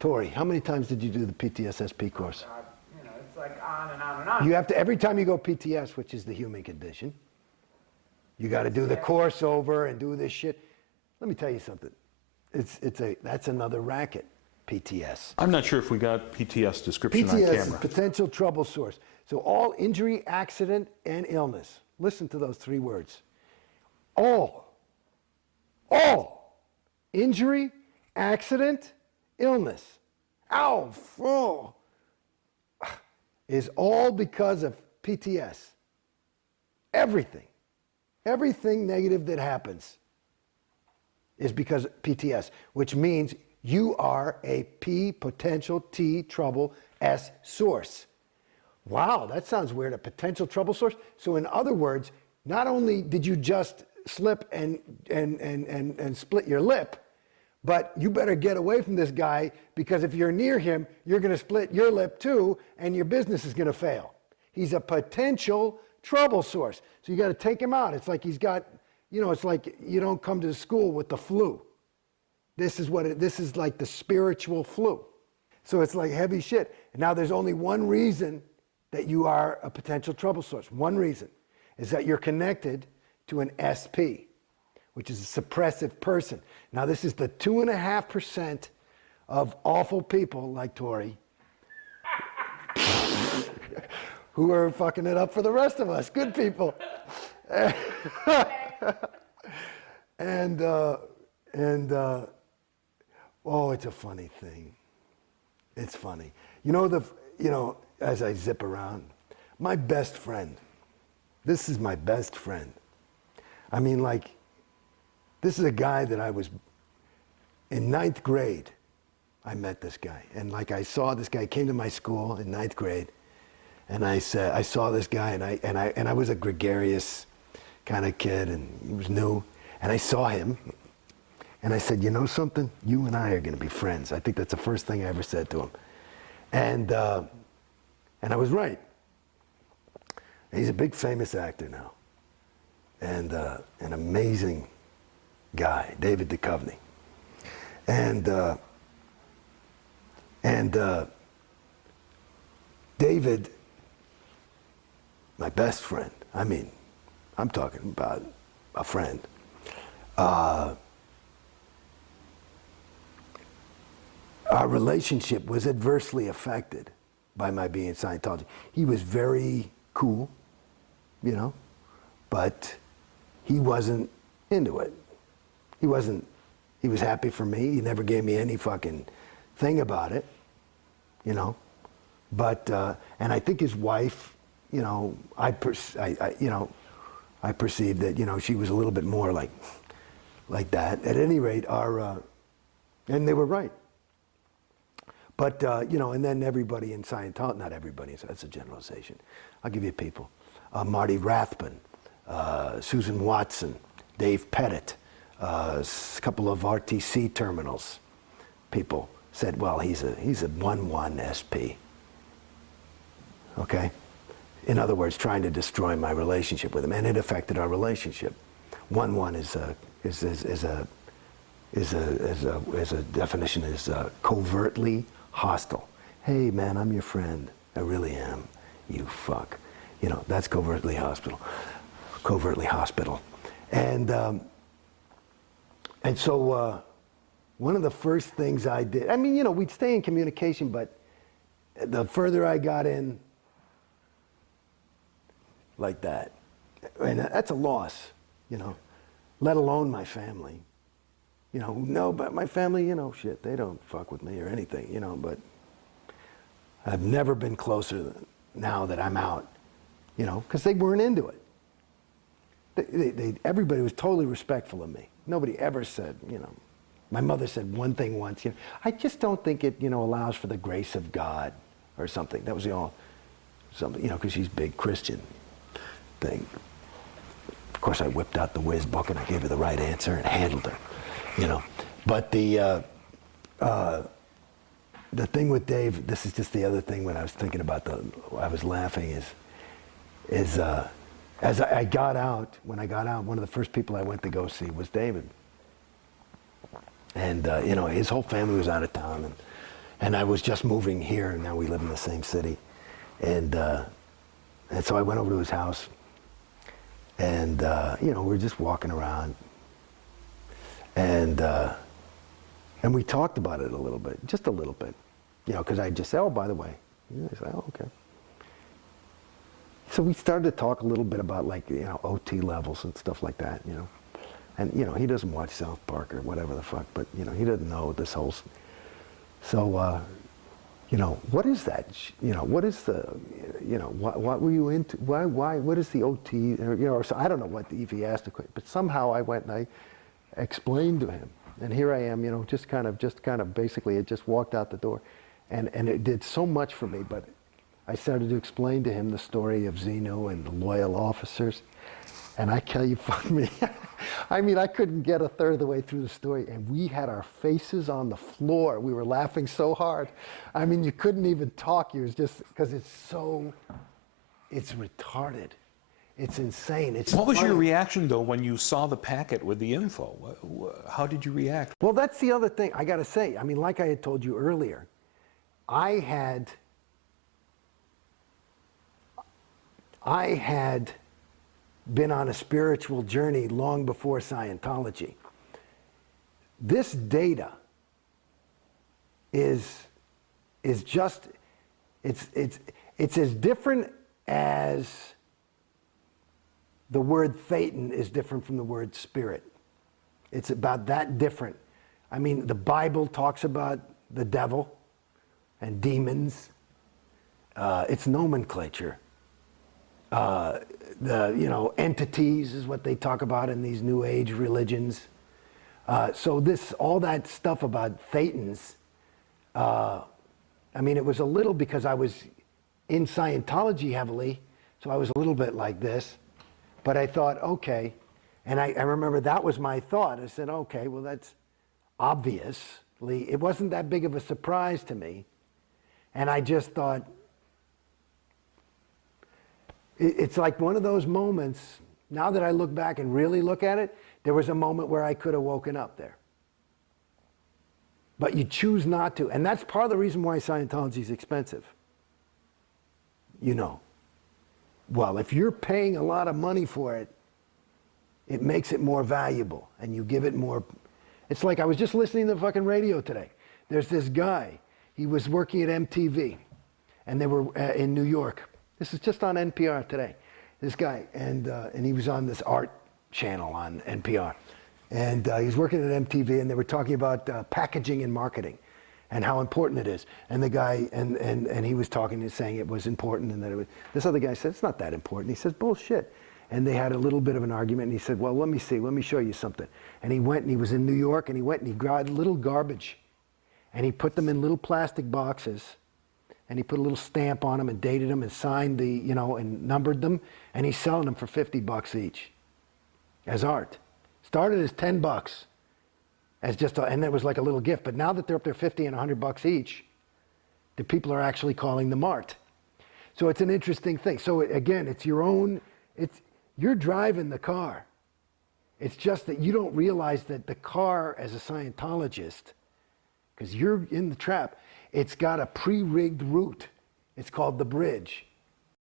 Tori, how many times did you do the PTSSP course? It's like on and on and on. You have to, every time you go PTS, which is the human condition, you got to do the course over and do this shit. Let me tell you something. That's another racket, PTS. I'm not sure if we got PTS description on camera. PTS is potential trouble source. So all injury, accident, and illness. Listen to those three words. All injury, accident, illness, is all because of PTS. Everything negative that happens is because of PTS, which means you are a P potential T trouble S source. Wow, that sounds weird, a potential trouble source. So in other words, not only did you just slip and split your lip, but you better get away from this guy, because if you're near him, you're going to split your lip too, and your business is going to fail. He's a potential trouble source. So you got to take him out. It's like he's got, it's like you don't come to school with the flu. This is like the spiritual flu. So it's like heavy shit. And now there's only one reason that you are a potential trouble source. One reason is that you're connected to an SP, which is a suppressive person. Now this is the 2.5% of awful people like Tori who are fucking it up for the rest of us, good people. and it's a funny thing. It's funny. As I zip around, my best friend, this is my best friend. I mean, like, this is a guy that I was, in 9th grade, I met this guy. And like I saw this guy, came to my school in 9th grade, and I saw this guy, and I was a gregarious kind of kid, and he was new. And I saw him, and I said, you know something? You and I are going to be friends. I think that's the first thing I ever said to him. And I was right. He's a big famous actor now. And an amazing guy, David Duchovny. And David, my best friend, I mean, I'm talking about a friend. Our relationship was adversely affected by my being in Scientology. He was very cool, but he wasn't into it. He was happy for me. He never gave me any fucking thing about it, But, and I think his wife, I perceived that, she was a little bit more like that. At any rate, and they were right. But, and then everybody in Scientology, not everybody, so that's a generalization. I'll give you people. Marty Rathbun, Susan Watson, Dave Pettit, a couple of RTC terminals people said, well, he's a 1-1 SP. Okay? In other words, trying to destroy my relationship with him, and it affected our relationship. 1-1 is a definition is covertly hostile. Hey man, I'm your friend. I really am. You fuck. That's covertly hospital. And so one of the first things I did, we'd stay in communication, but the further I got in, like that, and that's a loss, let alone my family. No, but my family, shit, they don't fuck with me or anything, but I've never been closer now that I'm out, because they weren't into it. Everybody was totally respectful of me. Nobody ever said, my mother said one thing once, I just don't think it, allows for the grace of God or something. That was something, because she's big Christian thing. Of course, I whipped out the whiz book and I gave her the right answer and handled her, But the thing with Dave, this is just the other thing when I was thinking about I was laughing as I got out, one of the first people I went to go see was David. And, his whole family was out of town, and, And I was just moving here, and now we live in the same city. And so I went over to his house, and we were just walking around, and we talked about it a little bit, just a little bit, because I just said, oh, by the way. I said, oh, okay. So we started to talk a little bit about OT levels and stuff like that, And he doesn't watch South Park or whatever the fuck, but he doesn't know this whole. So what is that? What is the? What were you into? Why? What is the OT? So I don't know if he asked the question, but somehow I went and I explained to him, and here I am, just kind of basically, it just walked out the door, and it did so much for me, but. I started to explain to him the story of Xenu and the loyal officers. And I tell you, fuck me. I mean, I couldn't get a third of the way through the story, and we had our faces on the floor. We were laughing so hard. I mean, you couldn't even talk. It was just, because it's retarded. It's insane. What was your reaction, though, when you saw the packet with the info? How did you react? Well, that's the other thing I got to say. I mean, like I had told you earlier, I had been on a spiritual journey long before Scientology. This data is just, it's as different as the word Thetan is different from the word spirit. It's about that different. I mean, the Bible talks about the devil and demons. It's nomenclature. The entities is what they talk about in these New Age religions. So all that stuff about Thetans, I mean, it was a little because I was in Scientology heavily, so I was a little bit like this. But I thought, okay, and I remember that was my thought. I said, okay, well, that's obviously, it wasn't that big of a surprise to me. And I just thought, it's like one of those moments, now that I look back and really look at it, there was a moment where I could have woken up there. But you choose not to. And that's part of the reason why Scientology is expensive. Well, if you're paying a lot of money for it, it makes it more valuable. And you give it more. It's like I was just listening to the fucking radio today. There's this guy. He was working at MTV. And they were in New York. This is just on NPR today. This guy, and he was on this art channel on NPR. And he was working at MTV, and they were talking about packaging and marketing and how important it is. And the guy, and he was talking and saying it was important, and that it was, this other guy said, it's not that important. He says, bullshit. And they had a little bit of an argument, and he said, well, let me show you something. And he went, and he was in New York, and he went, and he grabbed little garbage, and he put them in little plastic boxes, and he put a little stamp on them and dated them and signed the, and numbered them, and he's selling them for $50 each as art. Started as $10 as just, and it was like a little gift. But now that they're up there $50 and $100 each, the people are actually calling them art. So it's an interesting thing. So again, it's your own, you're driving the car. It's just that you don't realize that the car, as a Scientologist, because you're in the trap, it's got a pre-rigged route. It's called the bridge.